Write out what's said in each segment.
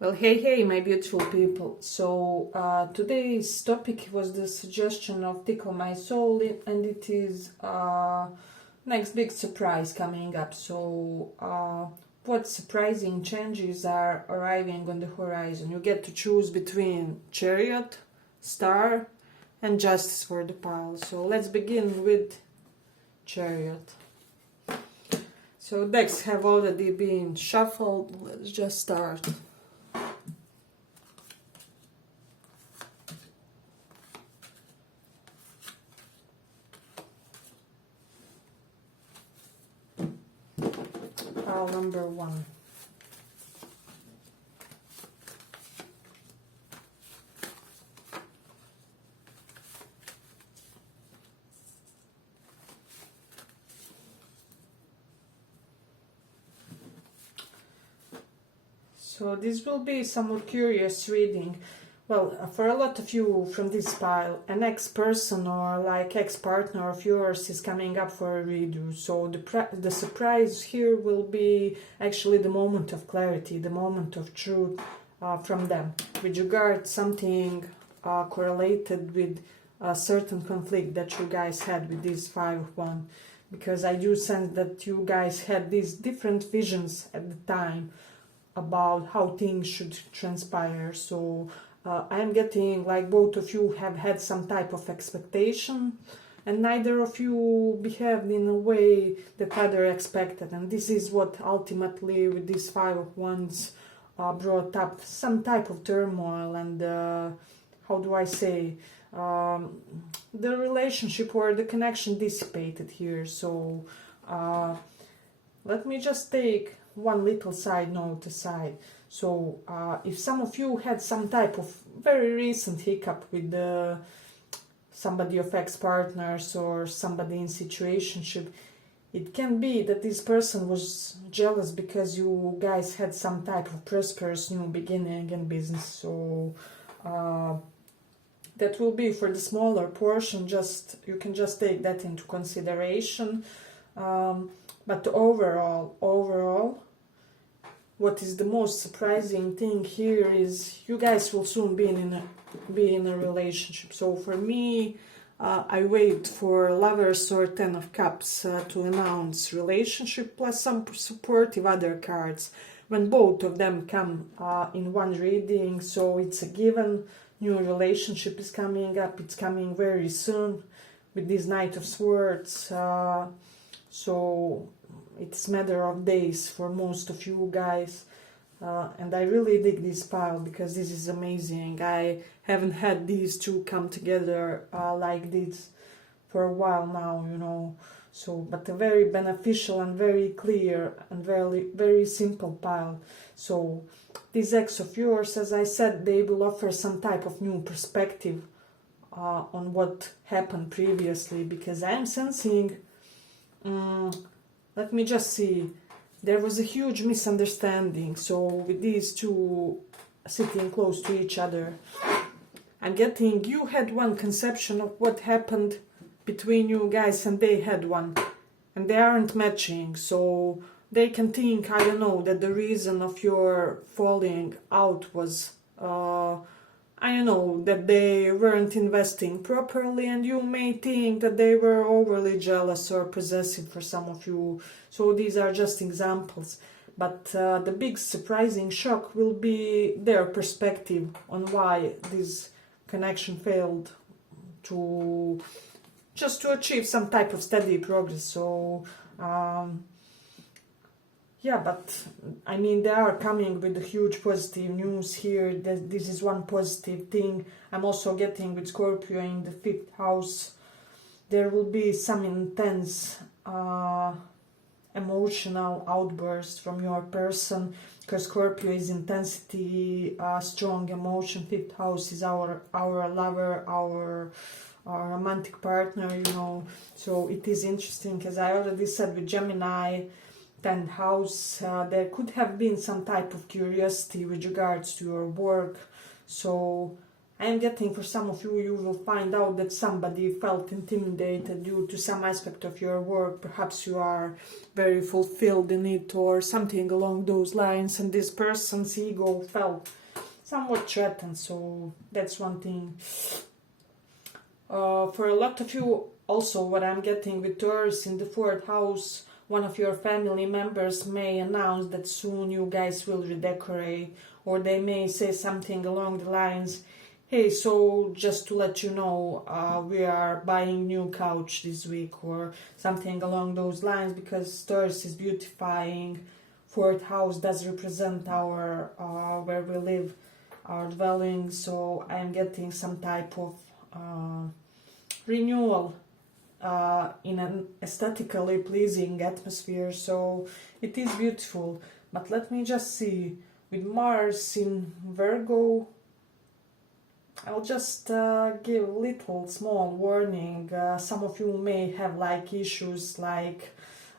Well, hey, my beautiful people. So, today's topic was the suggestion of Tickle My Soul, and it is next big surprise coming up. So, what surprising changes are arriving on the horizon? You get to choose between Chariot, Star, and Justice for the pile. So, let's begin with Chariot. So, decks have already been shuffled. Let's just start. Pile number 1. So this will be somewhat curious reading. Well, for a lot of you from this pile, an ex-person or like ex-partner of yours is coming up for a redo. So the surprise here will be actually the moment of clarity, the moment of truth from them. With regard something correlated with a certain conflict that you guys had with this 5 of Wands. Because I do sense that you guys had these different visions at the time about how things should transpire. So I am getting like both of you have had some type of expectation, and neither of you behaved in a way that other expected. And this is what ultimately with this 5 of Wands brought up some type of turmoil and how do I say, the relationship or the connection dissipated here. So let me just take one little side note aside. So if some of you had some type of very recent hiccup with somebody of ex-partners or somebody in situationship, it can be that this person was jealous because you guys had some type of prosperous new beginning in business. So that will be for the smaller portion. You can just take that into consideration. But overall, what is the most surprising thing here is you guys will soon be in a relationship. So for me, I wait for Lovers or 10 of Cups to announce relationship plus some supportive other cards. When both of them come in one reading, so it's a given. New relationship is coming up. It's coming very soon with this Knight of Swords. So it's a matter of days for most of you guys. And I really dig this pile because this is amazing. I haven't had these two come together like this for a while now, you know. So, but a very beneficial and very clear and very simple pile. So these ex of yours, as I said, they will offer some type of new perspective on what happened previously, because I'm sensing, let me just see, there was a huge misunderstanding. So with these two sitting close to each other, I'm getting you had one conception of what happened between you guys and they had one, and they aren't matching. So they can think, I don't know, that the reason of your falling out was I don't know, that they weren't investing properly, and you may think that they were overly jealous or possessive for some of you. So these are just examples. But the big surprising shock will be their perspective on why this connection failed to achieve some type of steady progress. So yeah, but I mean, they are coming with a huge positive news here. This is one positive thing. I'm also getting with Scorpio in the 5th house. There will be some intense emotional outburst from your person, because Scorpio is intensity, strong emotion. 5th house is our lover, our romantic partner, you know. So it is interesting, as I already said with Gemini 10th house, there could have been some type of curiosity with regards to your work. So I am getting for some of you, you will find out that somebody felt intimidated due to some aspect of your work. Perhaps you are very fulfilled in it or something along those lines, and this person's ego felt somewhat threatened. So that's one thing. For a lot of you, also what I'm getting with Taurus in the 4th house, one of your family members may announce that soon you guys will redecorate, or they may say something along the lines, hey, so just to let you know, we are buying new couch this week, or something along those lines, because Taurus is beautifying. 4th house does represent our where we live, our dwelling. So I'm getting some type of renewal in an aesthetically pleasing atmosphere. So it is beautiful. But let me just see, with Mars in Virgo, I'll just give a little small warning. Some of you may have like issues like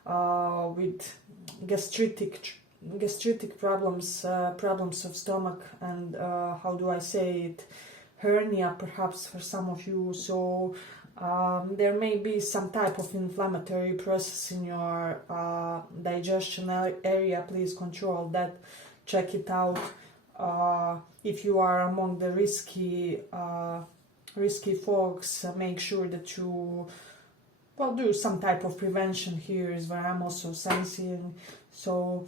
with gastritic problems, problems of stomach, and how do I say it, hernia perhaps for some of you. So there may be some type of inflammatory process in your digestion area. Please control that, check it out. If you are among the risky folks, make sure that you do some type of prevention. Here is where I'm also sensing. So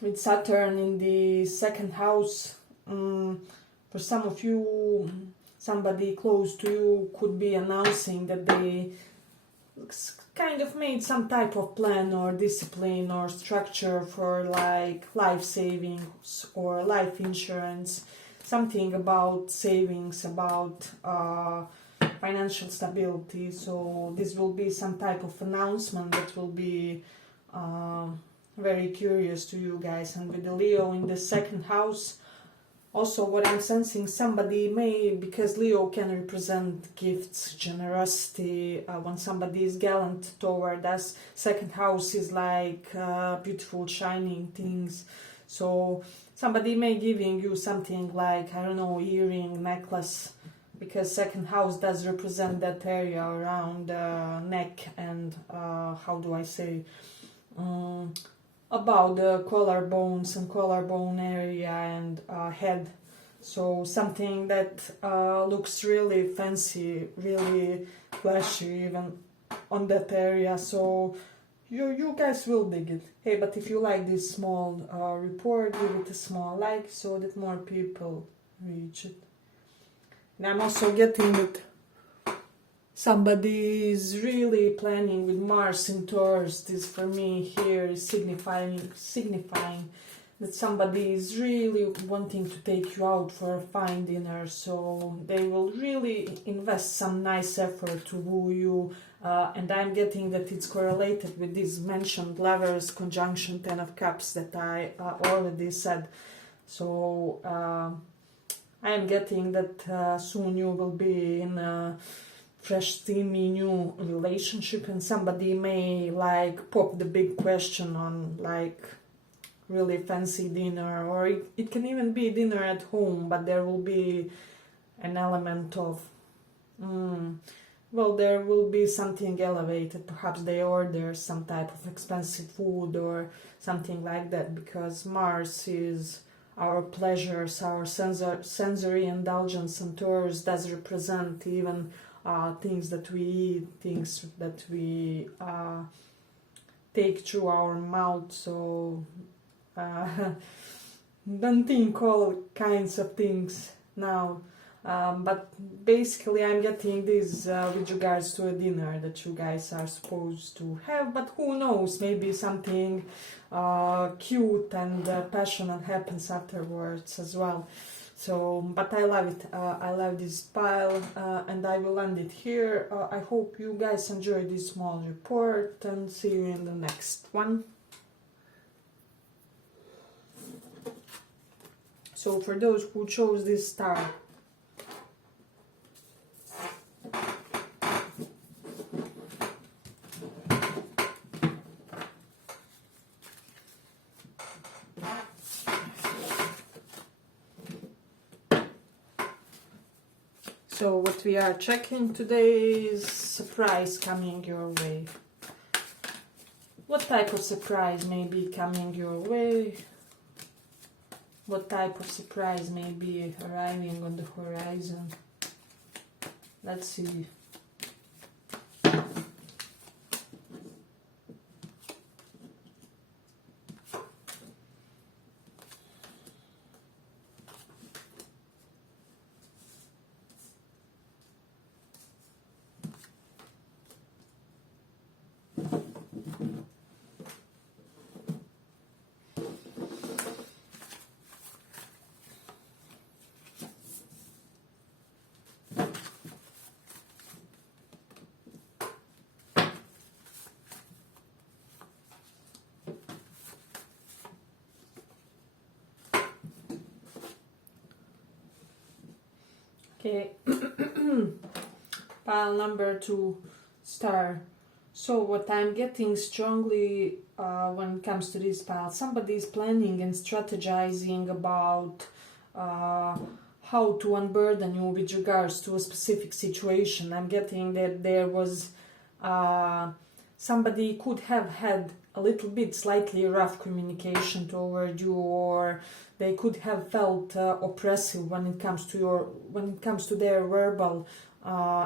with Saturn in the 2nd house, for some of you, somebody close to you could be announcing that they kind of made some type of plan or discipline or structure for like life savings or life insurance, something about savings, about financial stability. So this will be some type of announcement that will be very curious to you guys. And with the Leo in the 2nd house, also what I'm sensing, somebody may, because Leo can represent gifts, generosity, when somebody is gallant toward us. 2nd house is like beautiful shining things. So somebody may giving you something like, I don't know, earring, necklace, because 2nd house does represent that area around neck and how do I say, about the collarbones and collarbone area and head. So something that looks really fancy, really flashy even on that area. So you guys will dig it. Hey, but if you like this small report, give it a small like so that more people reach it. And I'm also getting it. Somebody is really planning with Mars in Taurus. This for me here is signifying that somebody is really wanting to take you out for a fine dinner. So they will really invest some nice effort to woo you. And I'm getting that it's correlated with these mentioned Lovers conjunction 10 of Cups that I already said. So I am getting that soon you will be in a fresh, steamy, new relationship, and somebody may like pop the big question on like really fancy dinner, or it can even be dinner at home, but there will be an element of there will be something elevated. Perhaps they order some type of expensive food or something like that, because Mars is our pleasures, our sensory indulgence, and Taurus does represent even things that we eat, things that we take through our mouth. So don't think all kinds of things now. But basically I'm getting this with regards to a dinner that you guys are supposed to have. But who knows, maybe something cute and passionate happens afterwards as well. So, but I love it. I love this pile, and I will end it here. I hope you guys enjoyed this small report, and see you in the next one. So for those who chose this star, So what we are checking today is surprise coming your way. What type of surprise may be coming your way? What type of surprise may be arriving on the horizon? Let's see. Okay, pile number 2, star. So what I'm getting strongly when it comes to this pile, somebody is planning and strategizing about how to unburden you with regards to a specific situation. I'm getting that there was somebody could have had a little bit slightly rough communication toward you, or they could have felt oppressive when it comes to their verbal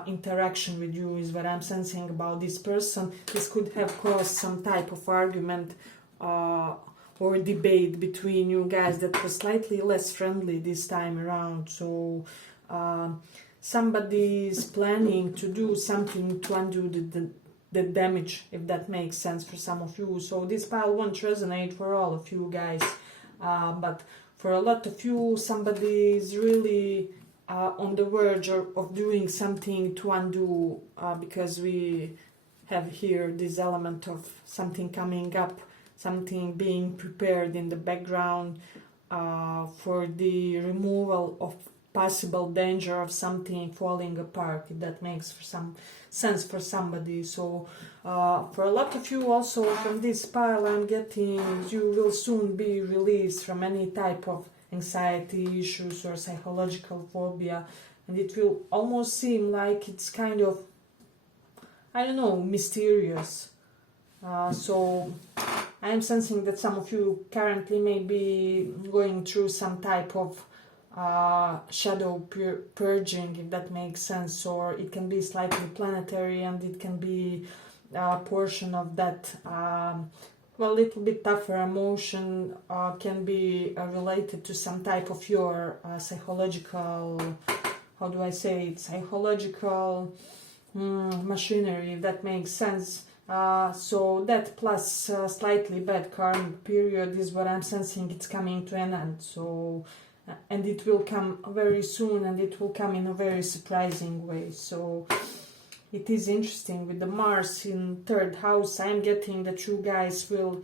interaction with you, is what I'm sensing about this person. This could have caused some type of argument or debate between you guys that was slightly less friendly this time around. So somebody is planning to do something to undo the damage, if that makes sense for some of you. So this pile won't resonate for all of you guys, but for a lot of you, somebody is really on the verge of doing something to undo, because we have here this element of something coming up, something being prepared in the background for the removal of possible danger of something falling apart, if that makes for some sense for somebody. So for a lot of you also from this pile, I'm getting you will soon be released from any type of anxiety issues or psychological phobia, and it will almost seem like it's kind of, I don't know, mysterious. So I'm sensing that some of you currently may be going through some type of shadow purging, if that makes sense, or it can be slightly planetary, and it can be a portion of that well, a little bit tougher emotion can be related to some type of your psychological, how do I say it, psychological machinery, if that makes sense. So that plus slightly bad karmic period is what I'm sensing, it's coming to an end. So and it will come very soon, and it will come in a very surprising way. So it is interesting with the Mars in 3rd house. I'm getting that you guys will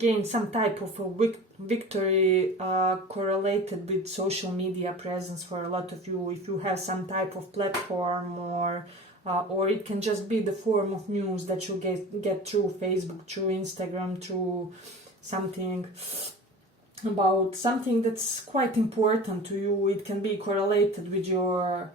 gain some type of a victory correlated with social media presence for a lot of you. If you have some type of platform, or it can just be the form of news that you get through Facebook, through Instagram, through something about something that's quite important to you. It can be correlated with your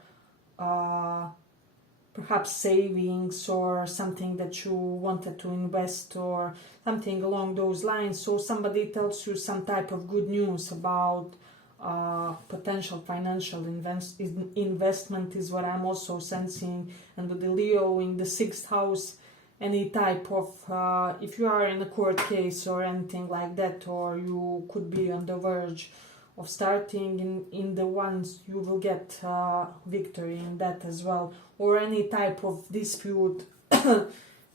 perhaps savings, or something that you wanted to invest, or something along those lines. So somebody tells you some type of good news about potential financial investment is what I'm also sensing. And with the Leo in the 6th house, any type of, if you are in a court case or anything like that, or you could be on the verge of starting in the ones, you will get victory in that as well. Or any type of dispute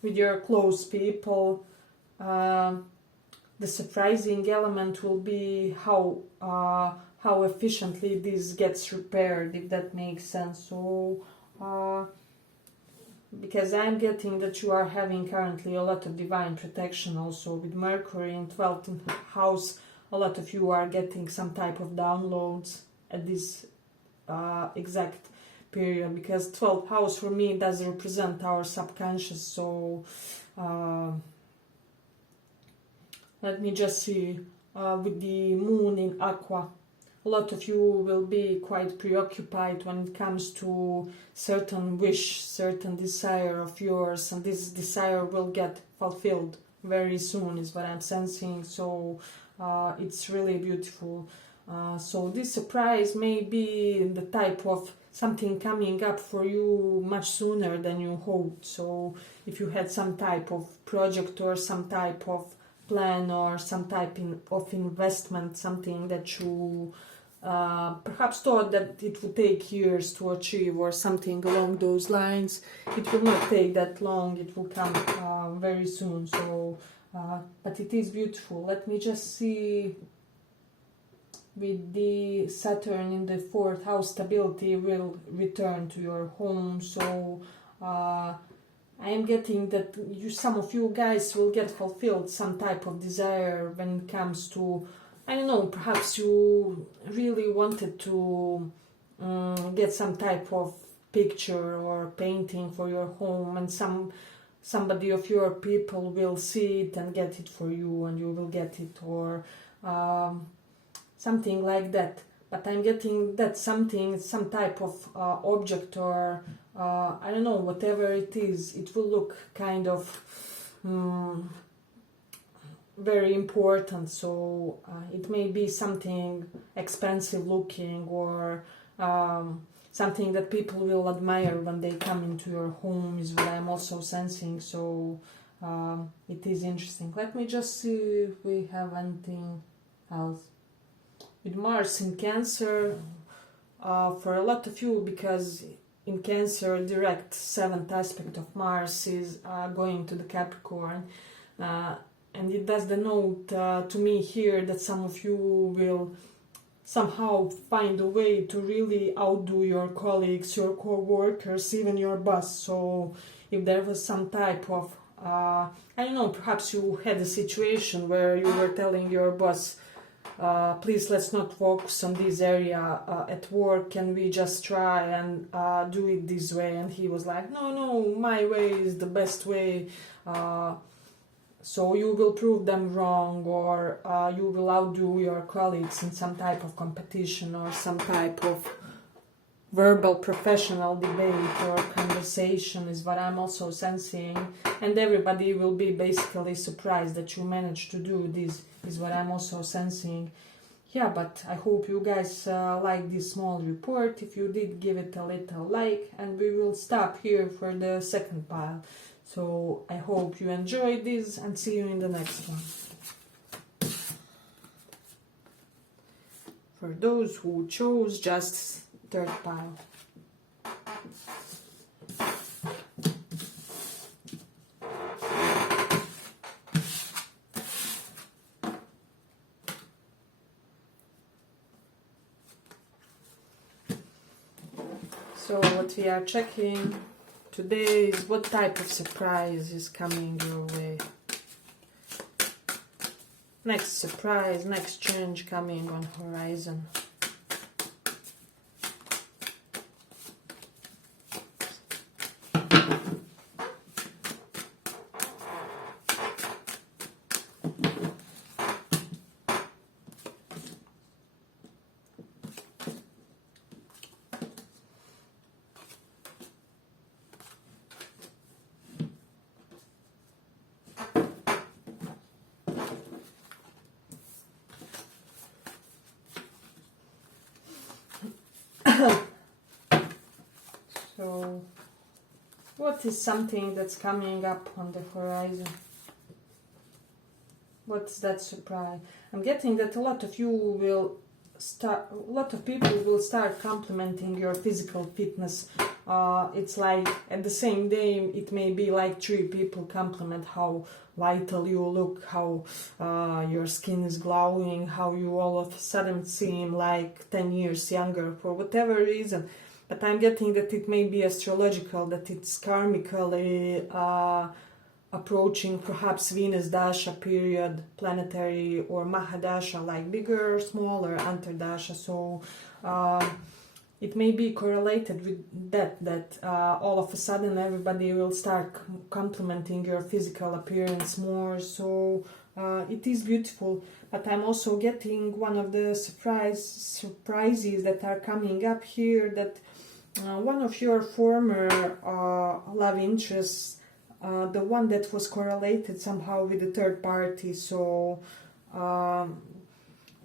with your close people. The surprising element will be how efficiently this gets repaired, if that makes sense. So because I'm getting that you are having currently a lot of divine protection also with Mercury in 12th house. A lot of you are getting some type of downloads at this exact period, because 12th house for me does represent our subconscious. So let me just see, with the moon in Aqua, a lot of you will be quite preoccupied when it comes to certain wish, certain desire of yours, and this desire will get fulfilled very soon is what I'm sensing. So it's really beautiful. So this surprise may be the type of something coming up for you much sooner than you hoped. So if you had some type of project or some type of plan or some type of investment, something that you perhaps thought that it would take years to achieve or something along those lines, it will not take that long, it will come very soon. So but it is beautiful. Let me just see, with the Saturn in the 4th house, stability will return to your home. So I am getting that some of you guys will get fulfilled some type of desire when it comes to, I don't know, perhaps you really wanted to get some type of picture or painting for your home, and somebody of your people will see it and get it for you, and you will get it, or something like that. But I'm getting that something, some type of object, or I don't know, whatever it is, it will look kind of very important. So it may be something expensive looking, or something that people will admire when they come into your home is what I'm also sensing. So it is interesting. Let me just see if we have anything else. With Mars in Cancer, for a lot of you, because in Cancer, direct 7th aspect of Mars is going to the Capricorn, and it does denote to me here that some of you will somehow find a way to really outdo your colleagues, your co-workers, even your boss. So if there was some type of, I don't know, perhaps you had a situation where you were telling your boss, please, let's not focus on this area at work, can we just try and do it this way? And he was like, no, my way is the best way. So you will prove them wrong, or you will outdo your colleagues in some type of competition or some type of verbal professional debate or conversation is what I'm also sensing. And everybody will be basically surprised that you managed to do this is what I'm also sensing. Yeah, but I hope you guys like this small report. If you did, give it a little like, and we will stop here for the second pile. So I hope you enjoyed this, and see you in the next one. For those who chose just 3rd pile. So what we are checking today is what type of surprise is coming your way. Next surprise, next change coming on horizon. So, what is something that's coming up on the horizon? What's that surprise? I'm getting that a lot of you will start, a lot of people will start complimenting your physical fitness. It's like at the same day, it may be like 3 people compliment how vital you look, how your skin is glowing, how you all of a sudden seem like 10 years younger for whatever reason. But I'm getting that it may be astrological, that it's karmically approaching perhaps Venus Dasha period, planetary or Mahadasha, like bigger or smaller Antardasha. So it may be correlated with that all of a sudden everybody will start complimenting your physical appearance more. So It is beautiful, but I'm also getting one of the surprises that are coming up here, that one of your former love interests, the one that was correlated somehow with the third party, so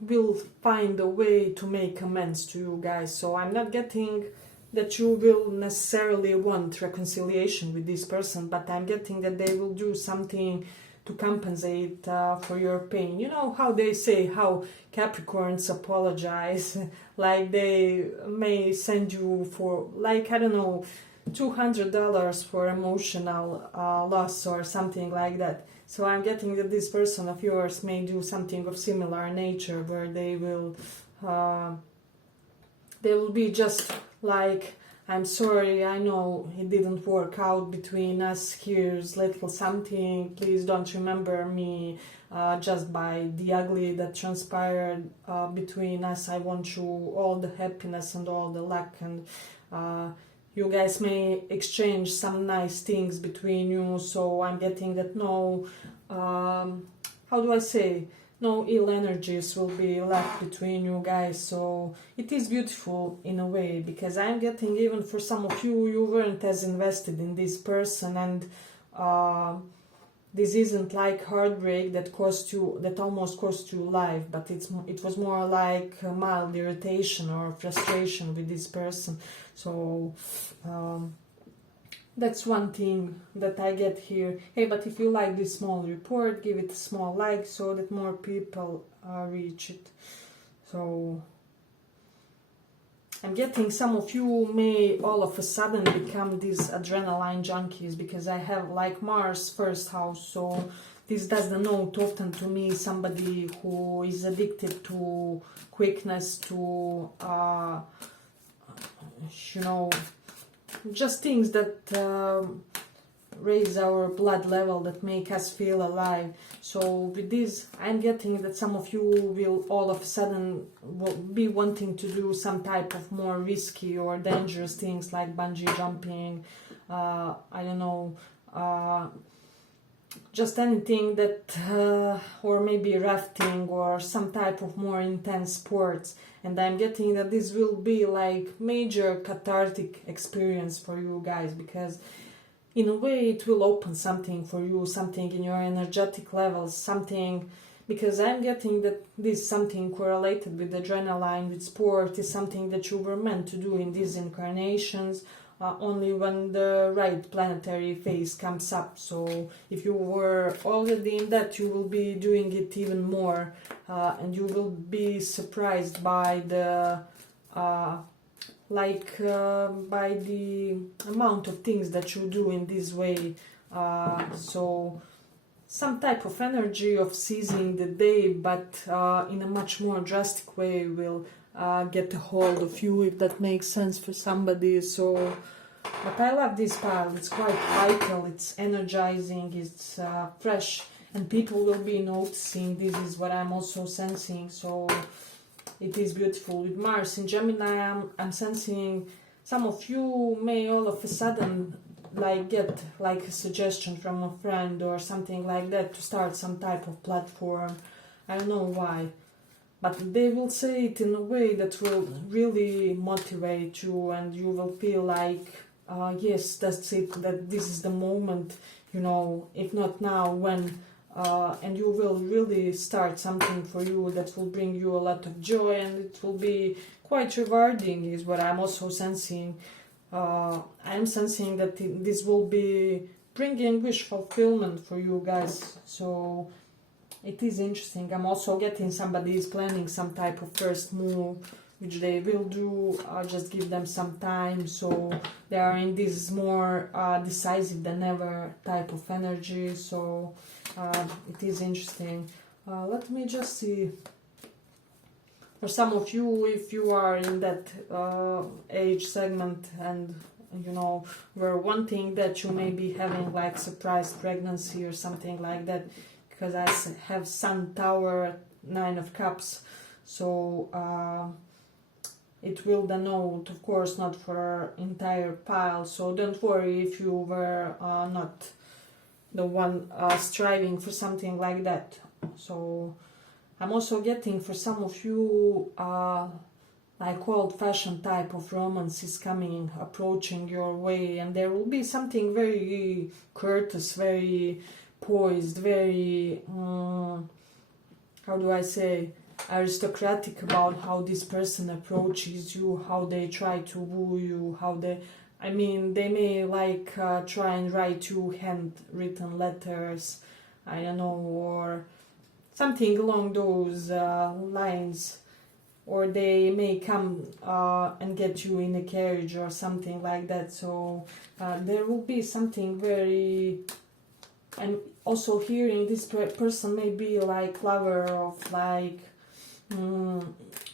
will find a way to make amends to you guys. So I'm not getting that you will necessarily want reconciliation with this person, but I'm getting that they will do something to compensate for your pain. You know how they say how Capricorns apologize, like they may send you for, like, I don't know, $200 for emotional loss or something like that. So I'm getting that this person of yours may do something of similar nature, where they will be just like, I'm sorry, I know it didn't work out between us, here's little something, please don't remember me just by the ugly that transpired between us. I want you all the happiness and all the luck, and you guys may exchange some nice things between you. So I'm getting that no, how do I say, no ill energies will be left between you guys. So it is beautiful in a way, because I'm getting, even for some of you, you weren't as invested in this person, and this isn't like heartbreak that almost cost you life, but it was more like a mild irritation or frustration with this person. So that's one thing that I get here. Hey, but if you like this small report, give it a small like so that more people reach it. So I'm getting some of you may all of a sudden become these adrenaline junkies, because I have like Mars first house, so this does denote often to me somebody who is addicted to quickness, to you know, just things that raise our blood level, that make us feel alive. So with this, I'm getting that some of you will all of a sudden will be wanting to do some type of more risky or dangerous things, like bungee jumping, I don't know, just anything that, or maybe rafting or some type of more intense sports. And I'm getting that this will be like major cathartic experience for you guys, because in a way it will open something for you, something in your energetic levels, something, because I'm getting that this something correlated with adrenaline, with sport, is something that you were meant to do in these incarnations, only when the right planetary phase comes up. So if you were already in that, you will be doing it even more, and you will be surprised by the by the amount of things that you do in this way. So some type of energy of seizing the day, but in a much more drastic way, will get a hold of you, if that makes sense for somebody. So, but I love this pile. It's quite vital, it's energizing, it's fresh, and people will be noticing. This is what I'm also sensing. So it is beautiful. With Mars in Gemini, I'm sensing some of you may all of a sudden like get like a suggestion from a friend or something like that to start some type of platform. I don't know why, but they will say it in a way that will really motivate you, and you will feel like, yes, that's it, that this is the moment, you know, if not now, when, and you will really start something for you that will bring you a lot of joy, and it will be quite rewarding, is what I'm also sensing. I'm sensing that this will be bringing wish fulfillment for you guys. So it is interesting. I'm also getting somebody is planning some type of first move, which they will do. Just give them some time. So they are in this more decisive than ever type of energy. So it is interesting. Let me just see. For some of you, if you are in that age segment, and you know, were wanting that, you may be having like surprise pregnancy or something like that, because I have Sun Tower, 9 of Cups. So it will denote, of course, not for entire pile. So don't worry if you were not the one striving for something like that. So I'm also getting for some of you like old-fashioned type of romance is coming, approaching your way, and there will be something very courteous, very poised, very how do I say, aristocratic about how this person approaches you, how they try to woo you, how they, I mean, they may like try and write you handwritten letters, I don't know, or something along those lines, or they may come and get you in a carriage or something like that. So there will be something very, and also hearing this person may be like lover of like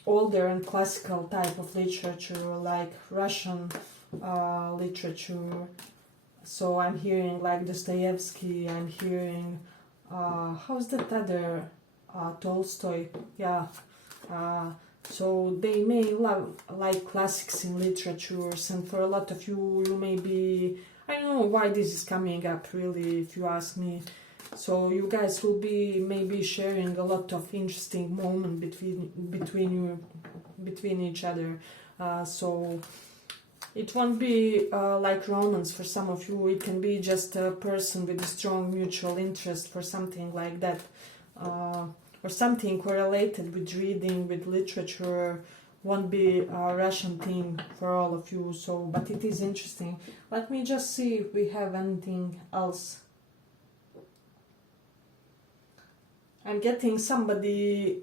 older and classical type of literature, like Russian literature. So I'm hearing like Dostoevsky, I'm hearing how's that other Tolstoy, yeah. So they may love like classics in literatures, and for a lot of you, you may be, I don't know why this is coming up really, if you ask me. So you guys will be maybe sharing a lot of interesting moment between each other. So it won't be like romance for some of you. It can be just a person with a strong mutual interest for something like that, or something correlated with reading, with literature. Won't be a Russian theme for all of you. So, but it is interesting. Let me just see if we have anything else. I'm getting somebody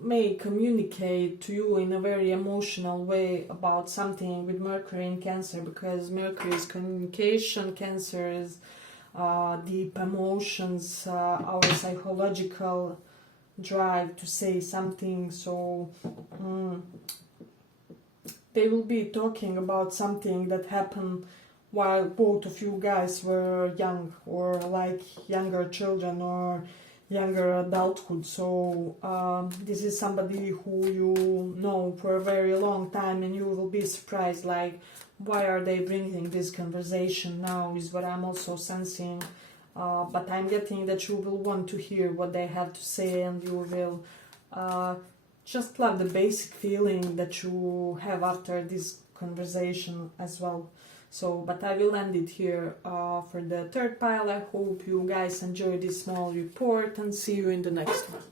may communicate to you in a very emotional way about something with Mercury in Cancer, because Mercury is communication, Cancer is deep emotions, our psychological drive to say something. So they will be talking about something that happened while both of you guys were young, or like younger children, or younger adulthood. So this is somebody who you know for a very long time, and you will be surprised like, why are they bringing this conversation now, is what I'm also sensing. But I'm getting that you will want to hear what they have to say, and you will just love the basic feeling that you have after this conversation as well. So, but I will end it here for the third pile. I hope you guys enjoy this small report, and see you in the next one.